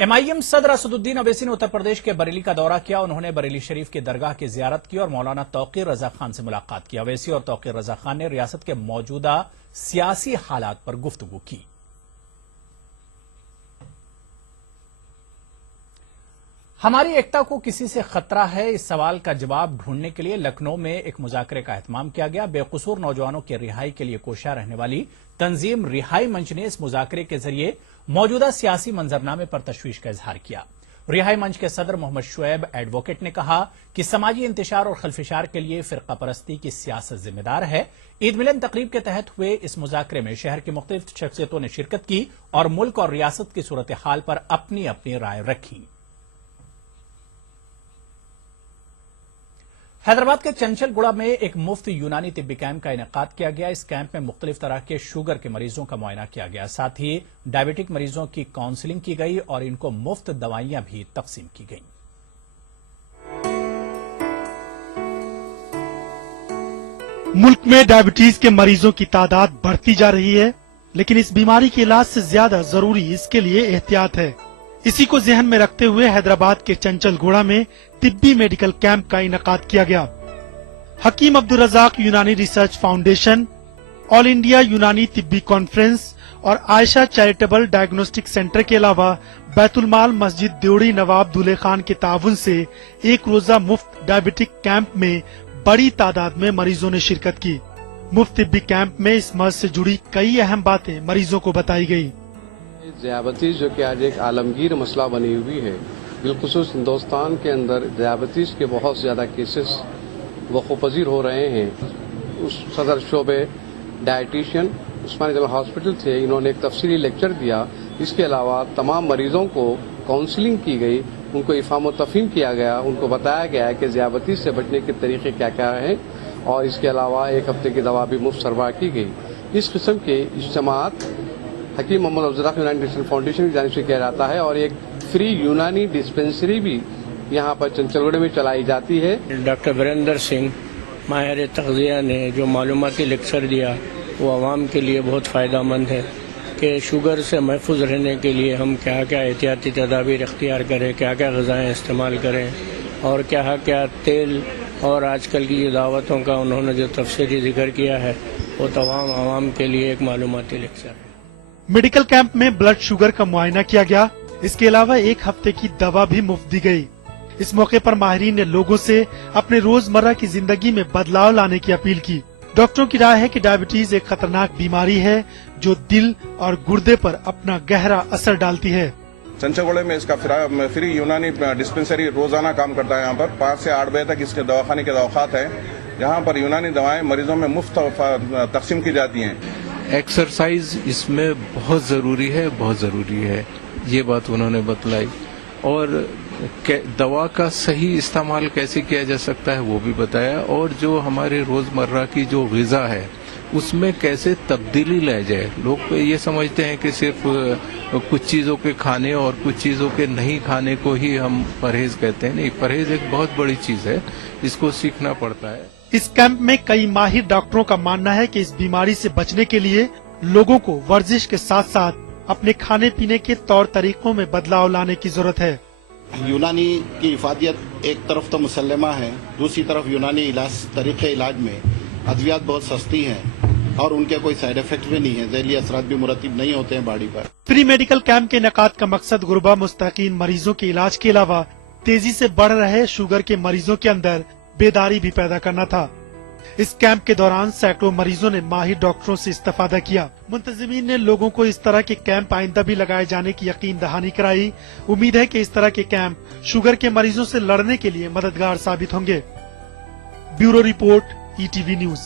MIM सदर असदुद्दीन अवैसी ने उत्तर प्रदेश के बरेली का दौरा किया। उन्होंने बरेली शरीफ की दरगाह की जियारत की और मौलाना तौकीर रजा खान से मुलाकात की। अवैसी और तौकीर रजा खान ने रियासत के मौजूदा सियासी हालात पर गुफ्तगू की। हमारी एकता को किसी से खतरा है, इस सवाल का जवाब ढूंढने के लिए लखनऊ में एक मुज़ाकरे का एहतमाम किया गया। बेकसूर नौजवानों की रिहाई के लिए कोशिश रहने वाली तंजीम रिहाई मंच ने इस मुज़ाकरे के जरिए मौजूदा सियासी मंजरनामे पर तशवीश का इजहार किया। रिहाई मंच के सदर मोहम्मद शुएब एडवोकेट ने कहा कि समाजी इंतशार और खलफिशार के लिए फिरका परस्ती की सियासत जिम्मेदार है। ईद मिलन तकरीब के तहत हुए इस मुज़ाकरे में शहर की मुख्तलिफ शख्सियतों ने शिरकत की और मुल्क और रियासत की सूरत हाल पर अपनी अपनी राय रखी। हैदराबाद के चंचलगुड़ा में एक मुफ्त यूनानी तिब्बी कैंप का इनेकाद किया गया। इस कैंप में मुख्तलिफ तरह के शुगर के मरीजों का मुआयना किया गया, साथ ही डायबिटिक मरीजों की काउंसलिंग की गई और इनको मुफ्त दवाइयां भी तकसीम की गईं। मुल्क में डायबिटीज के मरीजों की तादाद बढ़ती जा रही है, लेकिन इस बीमारी के इलाज से ज्यादा जरूरी इसके लिए एहतियात है। इसी को ज़हन में रखते हुए हैदराबाद के चंचलगुड़ा में तिब्बी मेडिकल कैंप का इनेकाद किया गया। हकीम अब्दुल रज़ाक यूनानी रिसर्च फाउंडेशन, ऑल इंडिया यूनानी तिब्बी कॉन्फ्रेंस और आयशा चैरिटेबल डायग्नोस्टिक सेंटर के अलावा बैतुल माल मस्जिद देवड़ी नवाब दूल्हे खान के ताउन से एक रोजा मुफ्त डायबिटिक कैंप में बड़ी तादाद में मरीजों ने शिरकत की। मुफ्त तिब्बी कैंप में इस मर्ज से जुड़ी कई अहम बातें मरीजों को बताई गयी। ज़ियाबतीस जो कि आज एक आलमगीर मसला बनी हुई है, बिलखुसूस हिंदुस्तान के अंदर ज़ियाबतीस के बहुत ज़्यादा केसेस वक़ूफ़-पज़ीर हो रहे हैं। उस सदर शोबे डायटिशियन उस्मानिया जनरल हॉस्पिटल से इन्होंने एक तफसीली लेक्चर दिया। इसके अलावा तमाम मरीजों को काउंसलिंग की गई, उनको इफ़ाम व तफ़हीम किया गया, उनको बताया गया है कि ज़ियाबतीस से बचने के तरीके क्या क्या हैं और इसके अलावा एक हफ्ते की दवा भी मुफ्त सरबराह की गई। इस किस्म के इज्तिमात हकीम मोहम्मद अब्दुल रज़ाक यूनानी न्यूट्रिशन फाउंडेशन की जानिब से किया जाता है और एक फ्री यूनानी डिस्पेंसरी भी यहाँ पर चंचलगुड़े में चलाई जाती है। डॉक्टर वीरेंद्र सिंह माहिर तग़ज़िया ने जो मालूमाती लेक्चर दिया वो आवाम के लिए बहुत फ़ायदेमंद है कि शुगर से महफूज रहने के लिए हम क्या क्या एहतियाती तदाबीर इख्तियार करें, क्या क्या ग़िज़ाएँ इस्तेमाल करें और क्या क्या तेल और आजकल की दावतों का उन्होंने जो तफसीली जिक्र किया है वो तमाम आवाम के लिए एक मालूमाती लेक्चर है। मेडिकल कैंप में ब्लड शुगर का मुआयना किया गया। इसके अलावा एक हफ्ते की दवा भी मुफ्त दी गई। इस मौके पर माहिरीन ने लोगों से अपने रोजमर्रा की जिंदगी में बदलाव लाने की अपील की। डॉक्टरों की राय है कि डायबिटीज एक खतरनाक बीमारी है जो दिल और गुर्दे पर अपना गहरा असर डालती है। चंचलगुड़े में इसका फ्री यूनानी डिस्पेंसरी रोजाना काम करता है। यहाँ पर 5 से 8 बजे तक इसके दवाखाने के दवाखात है, जहाँ पर यूनानी दवाएं मरीजों में मुफ्त तकसीम की जाती हैं। एक्सरसाइज इसमें बहुत ज़रूरी है, बहुत ज़रूरी है, ये बात उन्होंने बतलाई। और दवा का सही इस्तेमाल कैसे किया जा सकता है वो भी बताया, और जो हमारे रोज़मर्रा की जो ग़िज़ा है उसमें कैसे तब्दीली लाई जाए। लोग ये समझते हैं कि सिर्फ कुछ चीज़ों के खाने और कुछ चीज़ों के नहीं खाने को ही हम परहेज़ कहते हैं। नहीं, परहेज़ एक बहुत बड़ी चीज़ है, इसको सीखना पड़ता है। इस कैंप में कई माहिर डॉक्टरों का मानना है कि इस बीमारी से बचने के लिए लोगों को वर्जिश के साथ साथ अपने खाने पीने के तौर तरीकों में बदलाव लाने की जरूरत है। यूनानी की इफादियत एक तरफ तो मुसल्लमा है, दूसरी तरफ यूनानी तरीके इलाज में अद्वियात बहुत सस्ती हैं और उनके कोई साइड इफेक्ट भी नहीं है, ज़हरीली असरात भी मुरतब नहीं होते हैं बॉडी पर। फ्री मेडिकल कैंप के इनेकाद का मकसद गुरबा मुस्तकीन मरीजों के इलाज के अलावा तेजी से बढ़ रहे शुगर के मरीजों के अंदर बेदारी भी पैदा करना था। इस कैंप के दौरान सैकड़ों मरीजों ने माहिर डॉक्टरों से इस्तेफादा किया। मुंतजिमीन ने लोगों को इस तरह के कैंप आइंदा भी लगाए जाने की यकीन दहानी कराई। उम्मीद है कि इस तरह के कैंप शुगर के मरीजों से लड़ने के लिए मददगार साबित होंगे। Bureau report, ETV news.